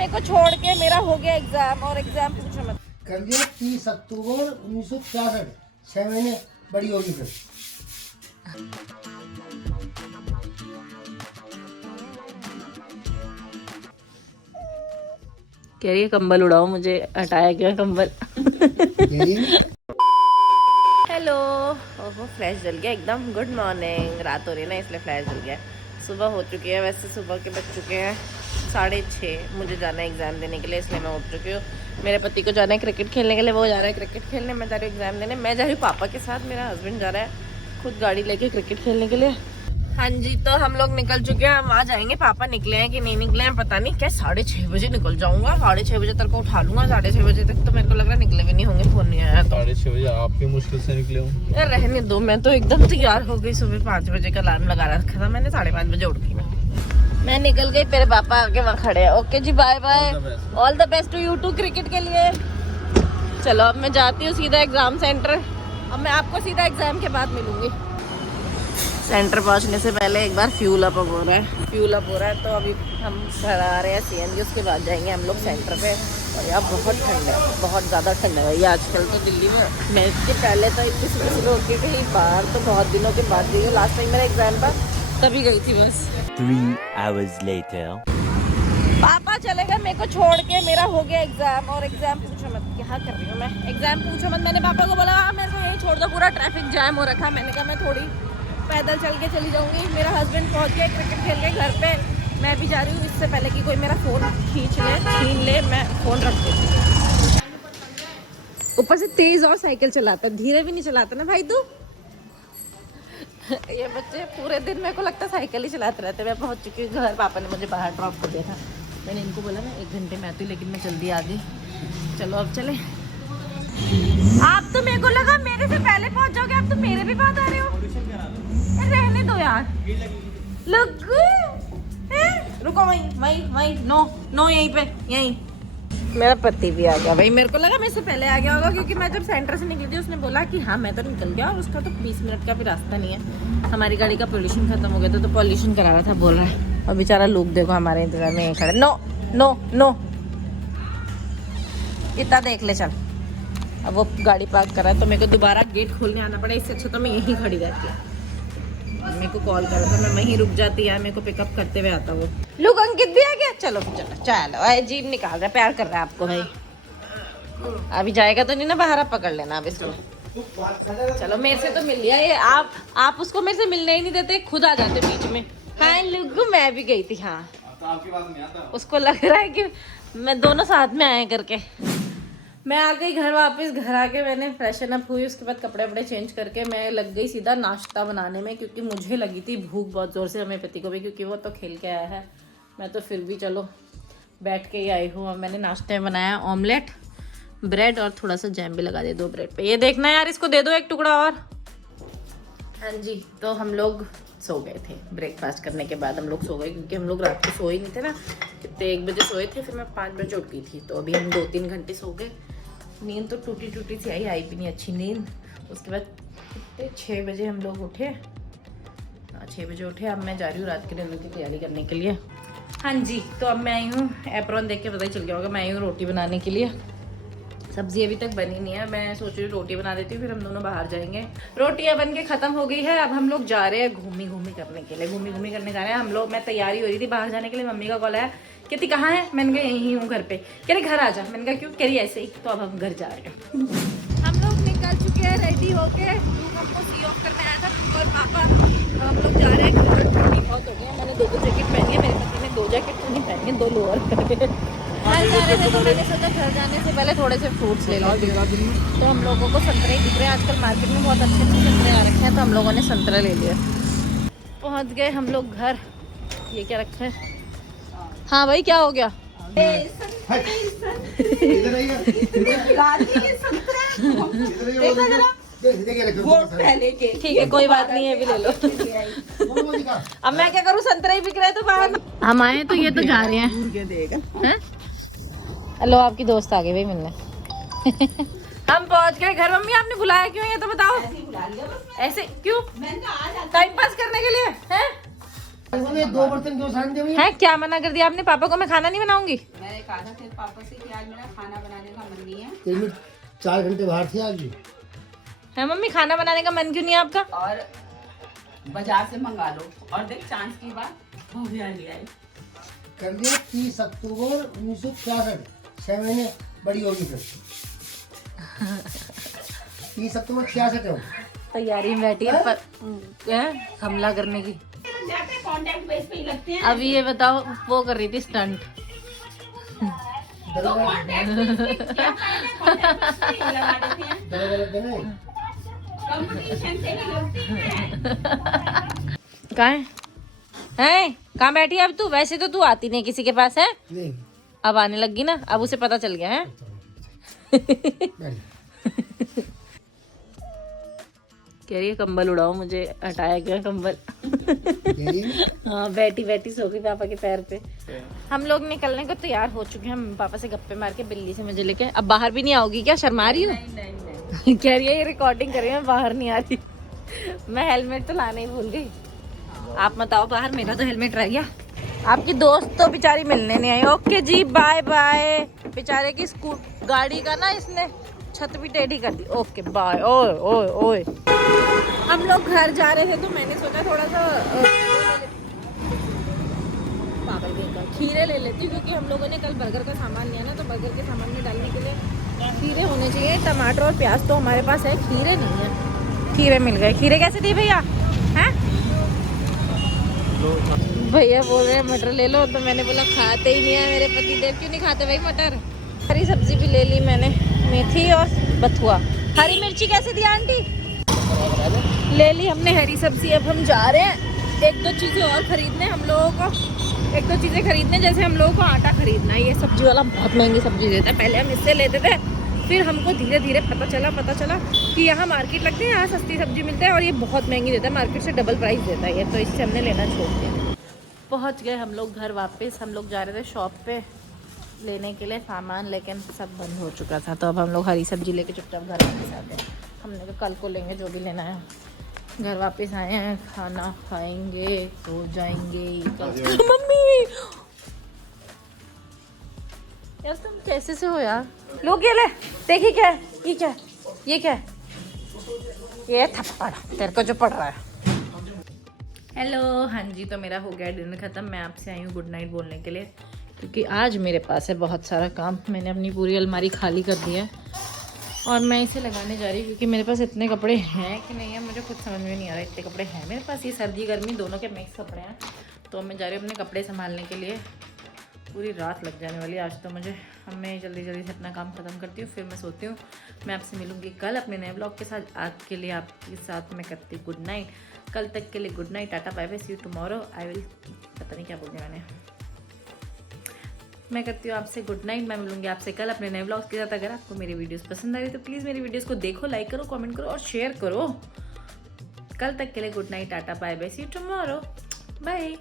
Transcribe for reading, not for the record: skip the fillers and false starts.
मेरे को छोड़ के मेरा हो गया एग्जाम, और एग्जाम पूछो मत। कर लिया 30 अक्टूबर 1966, 6 महीने बड़ी होगी फिर। कह रही है कंबल उड़ाओ, मुझे हटाया क्यों कंबल। हेलो, ओहो फ्लैश जल गया एकदम। Good morning. रात हो रही है ना इसलिए फ्लैश जल गया। सुबह हो चुकी है, वैसे सुबह के बज चुके हैं 6:30। मुझे जाना है एग्ज़ाम देने के लिए, इसलिए मैं उठ चुकी हूँ। मेरे पति को जाना है क्रिकेट खेलने के लिए, वो जा रहा है क्रिकेट खेलने, मैं जा रही हूँ एग्ज़ाम देने। मैं जा रही हूँ पापा के साथ, मेरा हस्बैंड जा रहा है खुद गाड़ी लेके क्रिकेट खेलने के लिए। हाँ जी, तो हम लोग निकल चुके हैं। हम आ जाएंगे, पापा निकले हैं कि नहीं निकले हैं पता नहीं। क्या 6:30 बजे निकल जाऊंगा, 6:30 बजे तक को उठा लूंगा। 6:30 बजे तक तो मेरे को लग रहा है निकले भी नहीं होंगे, फोन नहीं आया तो। 6:30 बजे आपकी मुश्किल से निकले हूँ यार रहने दो, मैं तो एकदम तैयार हो गई। सुबह 5 बजे का अलार्म लगा रखा था मैंने, 5:30 बजे उठ गई मैं निकल गई। मेरे पापा आके वहाँ खड़े हैं। Okay ji, bye bye, all the best to you too cricket के लिए। चलो अब मैं जाती हूँ सीधा एग्जाम सेंटर। अब मैं आपको सीधा एग्जाम के बाद मिलूंगी। सेंटर पहुंचने से पहले एक बार फ्यूल अप हो रहा है, तो अभी हम घर आ रहे हैं CNG, उसके बाद जाएंगे हम लोग सेंटर पे। और यहाँ बहुत ठंड है, बहुत ज़्यादा ठंड है भैया आजकल तो दिल्ली में। मैं इसके पहले तो किसी सुबह होके कहीं बाहर तो बहुत दिनों के बाद गई हूँ। लास्ट टाइम मेरा एग्जाम था तभी गई थी बस। 3 hours later. पापा चले गए मेरे को छोड़ के, मेरा हो गया एग्जाम। और एग्जाम पूछो मत, क्या कर रही हूँ मैं, एग्जाम पूछो मत। मैंने पापा को बोला मेरे को यही छोड़ दो, पूरा ट्रैफिक जाम हो रखा। मैंने कहा मैं थोड़ी पैदल चल के चली जाऊंगी। मेरा हस्बैंड पहुंच गया क्रिकेट खेल के घर पे, मैं भी जा रही हूँ। इससे पहले कि कोई मेरा फोन छीन ले, मैं फोन रख देती। ऊपर से तेज और साइकिल चलाता है, धीरे भी नहीं चलाता ना भाई तू। ये बच्चे पूरे दिन मेरे को लगता है साइकिल ही चलाते रहते। मैं पहुंच चुकी हूँ घर, पापा ने मुझे बाहर ड्रॉप कर दिया था। मैंने इनको बोला मैं 1 घंटे में आती हूँ, लेकिन मैं जल्दी आ गई। चलो अब चले। आप तो मेरे को लगा मेरे से पहले पहुंच जाओगे, आप तो मेरे भी बाद आ रहे हो। रहने दो यार, रुको वहीं नो यहीं पे यहीं। मेरा पति भी आ गया भाई, मेरे को लगा मेरे से पहले आ गया होगा, क्योंकि मैं जब सेंटर से निकली थी उसने बोला कि हाँ मैं तो निकल गया, और उसका तो 20 मिनट का भी रास्ता नहीं है। हमारी गाड़ी का पोल्यूशन खत्म हो गया था, तो पॉल्यूशन करा रहा था बोल रहा है। और बेचारा लोग देखो हमारे इंतजार में यहीं खड़े। नो इतना देख ले चल। अब वो गाड़ी पार्क करा है तो मेरे को दोबारा गेट खोलने आना पड़ा। इससे अच्छा तो मैं यहीं खड़ी रहती। मेरे को कॉल करा था, मैं वहीं रुक जाती यार, मेरे को पिकअप करते हुए आता वो। लोग अंकित भी आ गया। चलो अजीब निकाल रहा है, प्यार कर रहा है आपको भाई। अभी जाएगा तो नहीं ना बाहर, आप पकड़ लेना अब इसको। चलो मेरे से तो मिल लिया ये। आप उसको मेरे से मिलने ही नहीं देते, खुद आ जाते बीच में। हाँ लुगू, मैं भी गई थी। हाँ आपकी बात नहीं आता। उसको लग रहा है कि मैं दोनों साथ में आए करके। मैं आ गई घर वापस। घर आके मैंने फ्रेशन अप हुई, उसके बाद कपड़े वपड़े चेंज करके मैं लग गई सीधा नाश्ता बनाने में, क्योंकि मुझे लगी थी भूख बहुत ज़ोर से, हमें पति को भी, क्योंकि वो तो खेल के आया है। मैं तो फिर भी चलो बैठ के ही आई हूँ। मैंने नाश्ते में बनाया ऑमलेट, ब्रेड और थोड़ा सा जैम भी लगा दे 2 ब्रेड पे। ये देखना यार, इसको दे दो 1 टुकड़ा और। हाँ जी, तो हम लोग सो गए थे। ब्रेकफास्ट करने के बाद हम लोग सो गए, क्योंकि हम लोग रात को सोए नहीं थे ना। कितने 1 बजे सोए थे, फिर मैं 5 बजे उठ गई थी। तो अभी हम 2-3 घंटे सो गए। नींद तो टूटी सी आई भी नहीं अच्छी नींद। उसके बाद कितने 6 बजे हम लोग उठे। 6 बजे उठे। अब मैं जा रही हूँ रात के डिनर की तैयारी करने के लिए। हाँ जी, तो अब मैं आई हूँ, एप्रॉन देख के पता ही चल गया होगा, मैं आई हूँ रोटी बनाने के लिए। सब्जी अभी तक बनी नहीं है, मैं सोच रही हूँ रोटी बना देती हूँ, फिर हम दोनों बाहर जाएंगे। रोटियाँ बन के ख़त्म हो गई है। अब हम लोग जा रहे हैं घूमी करने के लिए, घूमी करने जा रहे हैं हम लोग। मैं तैयारी हो रही थी बाहर जाने के लिए, मम्मी का कॉल आया, कहती कहाँ है? मैंने कहा यहीं हूँ घर पे। कह रही घर आ जा। मैंने कहा क्यों? कह रही ऐसे ही। तो अब हम घर जा रहे हैं। हम लोग निकल चुके हैं रेडी होके। हमको सी ऑफ करने आया था और पापा। हम लोग जा रहे हैं घर। ठंडी बहुत हो गई है। मैंने 2 जैकेट पहनी है, मेरे पति ने 2 जैकेट तो नहीं पहनी है, 2 लोअर। घर जा रहे थे तो मैंने सोचा घर जाने से पहले थोड़े से फ्रूट्स ले लो। तो हम लोगों को संतरे दिख रहे हैं आजकल मार्केट में, बहुत अच्छे संतरे आ रखे हैं, तो हम लोगों ने संतरे ले लिए। पहुंच गए हम लोग घर। ये क्या रखा है? हाँ भाई क्या हो गया? ठीक है कोई बात नहीं है, भी ले लो। अब मैं क्या करूँ, संतरे ही बिक रहे तो बाहर। हम आए तो ये तो जा रहे हैं। हेलो, आपकी दोस्त आ गई भाई मिलने। हम पहुंच गए घर। मम्मी आपने बुलाया क्यों, ये तो बताओ। ऐसे क्यों? टाइम पास करने के लिए हैं? बोले 2 बर्तन क्यों सान दे भैया? है क्या मना कर दिया आपने पापा को? मैं खाना नहीं बनाऊंगी। मैंने कहा था फिर पापा से कि आज मेरा खाना बनाने का मन नहीं है 4 घंटे बाहर थे आज भी। है मम्मी, खाना बनाने का मन क्यों नहीं है आपका? और बाजार से मंगा लो। और देख चांस की बात हो गया ले आई। कर दिया 30 अक्टूबर 1966, 6 महीने बड़ी होगी फिर। 30 अक्टूबर 66 है वो। तैयारी में बैठी है पर हमला करने की। जाते कांटेक्ट बेस पे ही लगते हैं। अभी ये बताओ, वो कर रही थी स्टंट। तो कांटेक्ट बेस पे क्या फायदा, कांटेक्ट बेस पे ही लगा देते हैं। दवा लगते नहीं। कंपटीशन से ही लगती है। कहाँ बैठी है अब तू? वैसे तो तू आती नहीं किसी के पास, है नहीं अब आने लगी ना, अब उसे पता चल गया है। बैठ। कह रही है कंबल उड़ाओ, मुझे हटाया गया कंबल। हाँ बैठी बैठी सो गई पापा के पैर पे। हम लोग निकलने को तैयार हो चुके हैं, हम पापा से गप्पे मार के बिल्ली से मुझे लेके। अब बाहर भी नहीं आओगी क्या? शर्मा रही हूँ? नहीं कह रही है ये रिकॉर्डिंग कर रही है, बाहर नहीं आ रही। मैं हेलमेट तो लाना ही भूल गई। आप मत आओ बाहर, मेरा तो हेलमेट रह गया। आपकी दोस्त तो बेचारी मिलने नहीं आई। Okay ji, bye bye. बेचारे की गाड़ी का ना इसने छत भी टेढ़ी कर दी। Okay bye. ओए ओए ओए, हम लोग घर जा रहे थे तो मैंने सोचा थोड़ा सा पागल का खीरे ले लेती हूँ, क्योंकि हम लोगों ने कल बर्गर का सामान लिया ना, तो बर्गर के सामान में डालने के लिए खीरे होने चाहिए। टमाटर और प्याज तो हमारे पास है, खीरे नहीं है। खीरे मिल गए। खीरे कैसे दिए भैया? हैं भैया बोल रहे हैं मटर ले लो, तो मैंने बोला खाते ही नहीं है मेरे पति देव। क्यों नहीं खाते भाई मटर? हरी सब्जी भी ले ली मैंने, मेथी और बथुआ। हरी मिर्ची कैसे दिया आंटी? ले ली हमने हरी सब्जी। अब हम जा रहे हैं 1-2 चीज़ें और खरीदने हम लोगों को। 1-2 चीज़ें खरीदने, जैसे हम लोगों को आटा खरीदना है। ये सब्जी वाला बहुत महंगी सब्जी देता है। पहले हम इससे लेते थे, फिर हमको धीरे धीरे पता चला कि यहाँ मार्केट लगती है, यहाँ सस्ती सब्जी मिलती है और ये बहुत महंगी देता है, मार्केट से डबल प्राइस देता है ये। तो इससे हमने लेना छोड़ दिया। पहुँच गए हम लोग घर वापस। हम लोग जा रहे थे शॉप पे लेने के लिए सामान, लेकिन सब बंद हो चुका था। तो अब हम लोग हरी सब्जी लेके चुपचाप घर वापस आते हैं। हमने कहा कल को लेंगे जो भी लेना है। घर वापस आए हैं, खाना खाएंगे, सो जाएंगे। मम्मी यार तुम कैसे से हो यार? लोग ये ले, देखिए क्या है ये? क्या है ये? क्या है ये? थप्पड़ तेरे को जो पड़ रहा है। हेलो, हाँ जी, तो मेरा हो गया डिनर ख़त्म। मैं आपसे आई हूँ गुड नाइट बोलने के लिए, क्योंकि आज मेरे पास है बहुत सारा काम। मैंने अपनी पूरी अलमारी खाली कर दी है और मैं इसे लगाने जा रही हूँ, क्योंकि मेरे पास इतने कपड़े हैं कि नहीं है, मुझे खुद समझ में नहीं आ रहा। इतने कपड़े हैं मेरे पास, ये सर्दी गर्मी दोनों के मिक्स कपड़े हैं। तो मैं जा रही हूँ अपने कपड़े संभालने के लिए। पूरी रात लग जाने वाली आज तो मुझे। अब मैं जल्दी जल्दी से अपना काम ख़त्म करती हूँ, फिर मैं सोती हूँ। मैं आपसे मिलूँगी कल अपने नए ब्लॉग के साथ। आज के लिए आपके साथ मैं करती हूँ गुड नाइट। कल तक के लिए good night, tata bye bye, see you tomorrow. I will, पता नहीं क्या बोल दिया मैंने। मैं करती हूँ आपसे गुड नाइट। मैं मिलूंगी आपसे कल अपने नए ब्लॉग्स के साथ। अगर आपको मेरी वीडियोस पसंद आ रही तो प्लीज़ मेरी वीडियोस को देखो, लाइक करो, कमेंट करो और शेयर करो। कल तक के लिए good night, tata bye bye, see you tomorrow, bye.